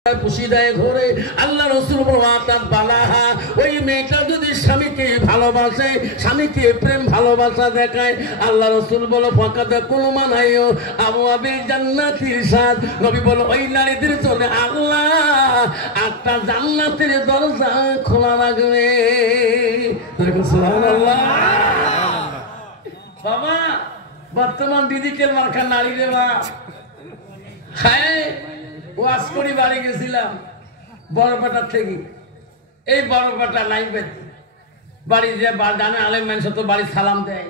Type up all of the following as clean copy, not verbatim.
ঘরে আল্লাহ রাসূল বালাহা ওই মেয়েটা যদি স্বামীকে ভালোবাসে, স্বামীকে প্রেম ভালোবাসা দেখায়, আল্লাহ রাসূল বলো ফাকাদ কুলমানায়ো আবওয়াবিল জান্নাতির সাদ। নবী বলো ওই নারীদের জন্য আল্লাহ একটা জান্নাতের দরজা খোলা রাখবে। সুবহানাল্লাহ। বাবা বর্তমান ডিজিটাল মার্কা নারী রে বা হ্যাঁ ওয়াজ করি বাড়ি গেছিলাম বড়পাটার থেকে। এই বড়পাটা লাইন বাড়ি যে জানে আলেম মানুষ তো বাড়ি সালাম দেয়,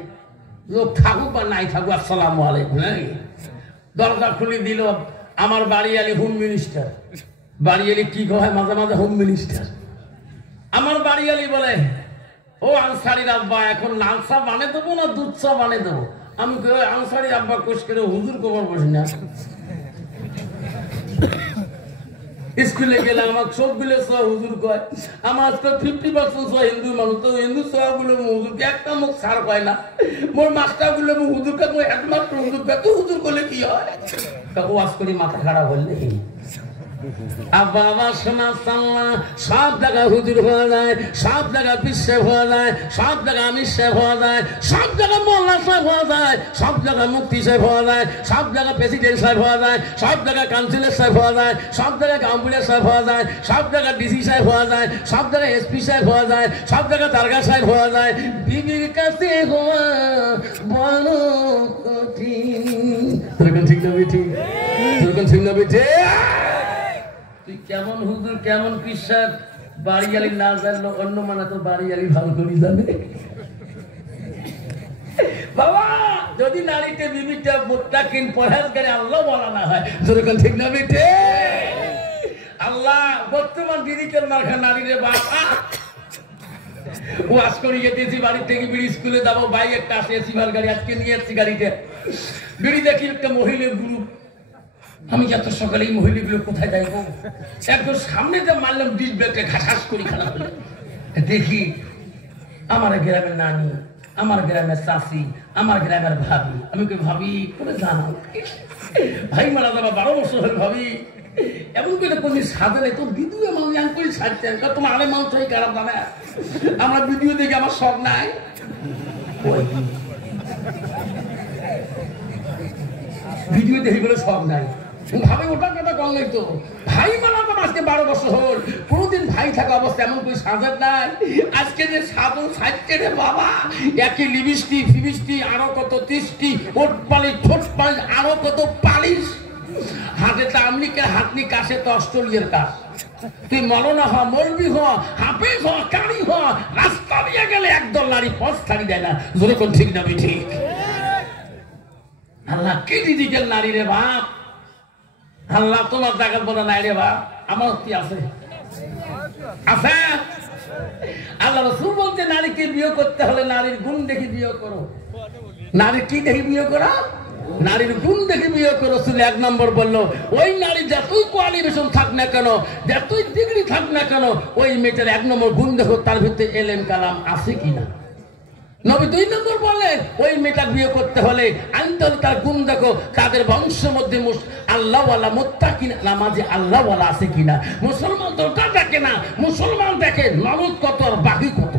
লোক থাকুক বা নাই থাকুক আসসালামু আলাইকুম। দরজা খুলে দিল আমার বাড়ি আলি হোম মিনিস্টার। বাড়ি আলি কি কয় মাঝে মাঝে হোম মিনিস্টার। আমার বাড়ি আলি বলে ও আনসারির আব্বা এখন লাল চা বানিয়ে দেবো না দুধ চা বানিয়ে দেবো? আমি আনসারি আব্বা কোষ করে হুজুর কবর বসি না। স্কুলে গেলে আমার সবগুলো হুজুর কয়, আমার আজকে 50% হিন্দু মানুষ, তো হিন্দু সবগুলো হুজুরকে একটা মুখ সার কয় না। মোর মাস্টার গুলো হুজুরকে একমাত্র হুজুর তো হুজুর করলে কি হয়? কাকু ওয়াজ করি মাথা খারাপ হলে আব্বা আমার সোনা সাল্লা সব জায়গায় হুজুর হওয়া যায়, সব জায়গায় বিশ্বে হওয়া যায়, সব জায়গায় আমির সাহেব হওয়া যায়, সব জায়গায় মোল্লা সাহেব হওয়া যায়, সব জায়গায় মুফতি সাহেব হওয়া যায়, সব জায়গায় প্রেসিডেন্ট সাহেব হওয়া যায়, সব জায়গায় কাউন্সিলর সাহেব হওয়া যায়, সব জায়গায় কাউন্সিলর সাহেব হওয়া যায়, সব জায়গায় ডিসি সাহেব হওয়া যায়, সব জায়গায় এসপি সাহেব হওয়া যায়, সব জায়গায় দারগা সাহেব হওয়া যায়। বিবির কাছে হওয়া বড় কঠিন। ঠিক না বেঠি? ঠিক না বেঠে? তুই কেমন হুজুর কেমন পিসার বাড়িয়ালি না জানলো অন্য মানে তো বাড়িয়ালি ভালো করে জানে। বাবা যদি নারীতে বিবিটা মুত্তাকিন পরহেজগার আল্লাহ বলা না হয়, যেরকম ঠিক না বেটে? আল্লাহ বর্তমান ডিজিটাল মার্কা নারীরে বাবা ওয়াজ করি যেতেছি বাড়ি থেকে বিড়ি স্কুলে যাবো, বাইক একটা আসে সিভার গাড়ি, আজকে নিয়ে এসছি গাড়িতে বিড়ি দেখি একটা মহিলার গ্রুপ। আমি যত সকালে এই মহিলাগুলো কোথায় যাইব, একদম সামনে যে মারলাম ডিস ব্রেকটা ঘাসাস করি খারাপ হলে দেখি আমার গ্রামের নানি, আমার গ্রামের চাষি, আমার গ্রামের ভাবি। আমি কি ভাবি করে জানো ভাই মারা যাবা 12 বছর হল ভাবি এমন করে কোনদিন সাজে নেই তো ভিডিও মানুষ আমি করে ছাড়ছে তোমার আরে মানুষ হয় খারাপ জানে আমার ভিডিও দেখে আমার শখ নাই। ভিডিও দেখি বলে শখ নাই ভাবে ওটা কথা কম নাই তো ভাই মানা তো আজকে 12 বছর হল কোনদিন ভাই থাকা অবস্থা এমন করে সাজার নাই। আজকে যে সাধন সাজছে রে বাবা, একই লিপস্টিক ফিবিস্টিক আরো কত 30টি ওট পালিশ ঠোঁট পালিশ আরো কত পালিশ, হাতে তো আমলিকের হাতনি কাছে তো অস্ট্রেলিয়ার কাজ। তুই মলনা হ মলবি হ হাফেজ হ কারি হ রাস্তা দিয়ে গেলে একদল নারী পথ ছাড়ি দেয় না। যেরকম ঠিক না ঠিক? আল্লাহ কি ডিজিটাল নারী রে বাপ, আল্লাহ তোমার জায়গার বোঝা নাই রে বাপ, আমার কি আছে আছে? আল্লাহ রাসূল বলতে নারীকে বিয়ে করতে হলে নারীর গুণ দেখে বিয়ে করো। নারী কি দেখে বিয়ে করো? নারীর গুণ দেখে বিয়ে করো। রাসূল 1 নম্বর বললো ওই নারী যতই কোয়ালিফিকেশন থাক না কেন, যতই ডিগ্রি থাক না কেন, ওই মেয়েটার 1 নম্বর গুণ দেখো তার ভিতরে এলেম কালাম আছে কিনা। নবী 2 নম্বর বললেন ওই মেয়েটা বিয়ে করতে হলে আন্তর তার গুণ দেখো তাদের বংশের মধ্যে আল্লাহওয়ালা মুত্তাকিন নামাজি আল্লাহওয়ালা আছে কিনা। মুসলমান তো ওটা দেখে না, মুসলমান দেখে নগদ কত আর বাকি কত,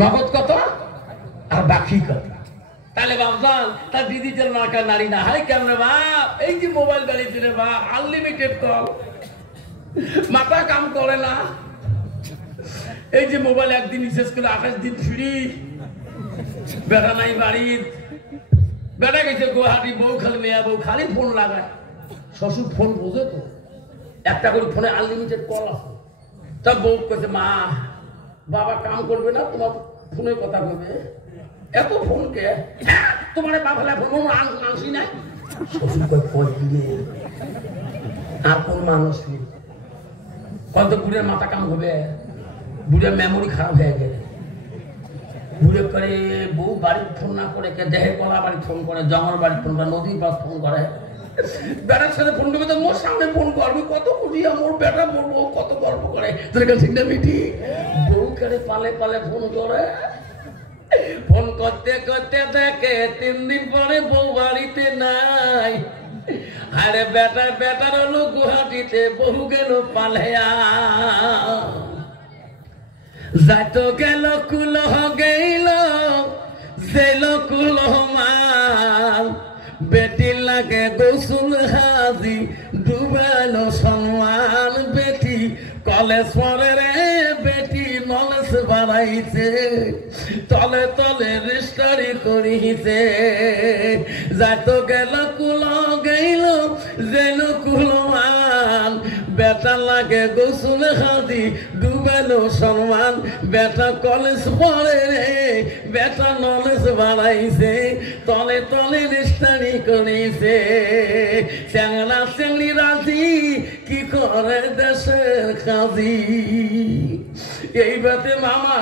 নগদ কত আর বাকি কত। তাহলে বাবজান তার ডিজিটাল মার্কা নারী না হয় কেমন বাপ? এই যে মোবাইল গাড়িতে রে বা আনলিমিটেড কল, মাথা কাম করে না। এই যে মোবাইল একদিন বিশেষ করে 28 দিন ফ্রি, বেড়া নাই বাড়ির, বেড়া গেছে গুয়াহাটি, বউ খালি মেয়া বউ খালি ফোন লাগায়। শ্বশুর ফোন বোঝে তো, একটা করে ফোনে আনলিমিটেড কল আছে। তা বউ কেছে মা বাবা কাম করবে না, তোমার ফোনে কথা বলবে, এত ফোন কে তোমার বাবা ফোন আনসি নাই। শ্বশুর কয় দিলে আপন মানুষ কত বুড়ের মাথা কাম হবে, বুড়ের মেমোরি খারাপ হয়ে গেলে বুড়ে করে বউ বাড়ির ফোন না করে দেহের কলা বাড়ির ফোন করে, জঙ্গল বাড়ির ফোন করে, নদীর পাশ ফোন করে, বেটার সাথে ফোন করবে তো মোর সামনে ফোন করবে, কত খুশি মোর বেটা মোর বউ কত গল্প করে। তোর কাছে ঠিক না মিটি? বউ করে পালে পালে ফোন করে, ফোন করতে করতে দেখে 3 দিন পরে বউ বাড়িতে নাই। আরে বেটার হলো গুয়াহাটিতে বহু গেল পালেয়া যাইতো গেল কুলহ গেল জেল কুলহ মাল বেটি লাগে গোসুল হাজি ডুবালো সম্মান বেটি কলেজ পড়ে রে বেটি নলেজ বাড়াইছে তলে তলে রেস্টারি করিছে যাইতো গেল কুল গেল জেল কুলমান বেটা লাগে গোসুল হাজি ডুবালো সম্মান বেটা কলেজ পড়ে রে বেটা নলেজ বাড়াইছে তলে তলে রেস্টারি করিছে চ্যাংলা চ্যাংলি রাজি কি করে দেশের কাজী এই বাতে মামা